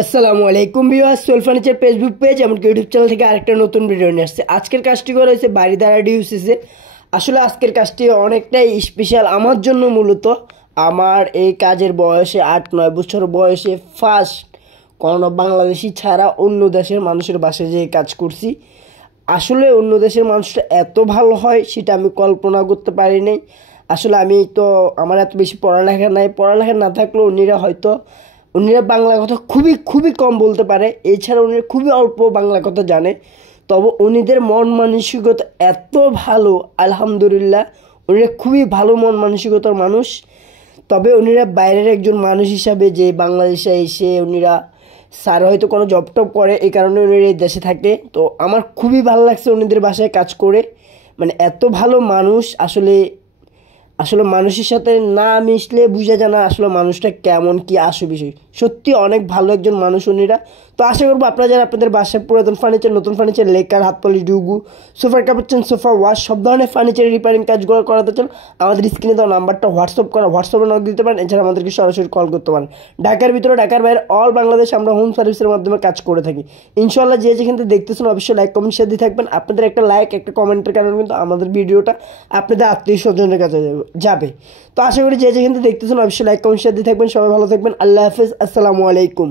আসসালামু আলাইকুম viewers, Soul furniture Facebook page এমনকি ইউটিউব চ্যানেল থেকে আরেকটা নতুন ভিডিও নিয়ে আসছে। আজকের কাজটি করা হয়েছে বাড়িধারা ডিউসিসে। আসলে আজকের কাজটি অনেকটাই স্পেশাল আমার জন্য। মূলত আমার এই কাজের বয়সে ৮-৯ বছর বয়সে ফার্স্ট কোনো বাংলাদেশি ছাড়া অন্য দেশের মানুষের বাসায় যেয়ে কাজ করছি। আসলে অন্য দেশের মানুষটা এত ভালো হয় সেটা আমি কল্পনা করতে পারি নাই। আসলে আমি তো আমার এত বেশি পড়ালেখা নাই, পড়ালেখা না থাকলেও উনিরা বাংলা কথা খুবই খুবই কম বলতে পারে। এছাড়া উনিরা খুবই অল্প বাংলা কথা জানে। তবে উনিদের মন মানসিকতা এত ভালো, আলহামদুলিল্লাহ। উনিরা খুবই ভালো মন মানসিকতার মানুষ। তবে উনিরা বাইরের একজন মানুষ হিসাবে যে বাংলাদেশে এসে উনিরা স্যার হয়তো কোনো জব টব করে, এই কারণে উনিরা এই দেশে থাকে। তো আমার খুবই ভালো লাগছে উনিদের বাসায় কাজ করে। মানে এত ভালো মানুষ। আসলে আসলে মানুষের সাথে না মিশলে বোঝা যায় না আসলে মানুষটা কেমন কি আসল বিষয়। সত্যি অনেক ভালো একজন মানুষ উনিরা। তো আশা করবো আপনারা যারা আপনাদের বাসায় পুরাতন ফার্নিচার, নতুন ফার্নিচার, লেকার, হাত পলিশ, ডুগু, সোফার কাপড় চেন, সোফা ওয়াশ, সব ধরনের ফার্নিচারের রিপেয়ারিং কাজগুলো করাতে চান, আমাদের স্ক্রিনে দেওয়া নাম্বারটা হোয়াটসঅ্যাপে নক দিতে পারেন। এছাড়া আমাদেরকে সরাসরি কল করতে পারেন। ঢাকার ভিতরে, ঢাকার বাইরে, অল বাংলাদেশ আমরা হোম সার্ভিসের মাধ্যমে কাজ করে থাকি। ইনশাল্লাহ যে যেখান থেকে দেখতেছেন অবশ্যই লাইক কমেন্ট শেয়ার দিয়ে থাকবেন। আপনাদের একটা লাইক, একটা কমেন্টের কারণে কিন্তু আমাদের ভিডিওটা আপনাদের আত্মীয় স্বজনের কাছে যাবে। তো আশা করি যে যেখান থেকে দেখতেছেন অবশ্যই লাইক কমেন্ট শেয়ার দিয়ে থাকবেন। সবাই ভালো থাকবেন। আল্লাহ হাফেজ। আসসালামু আলাইকুম।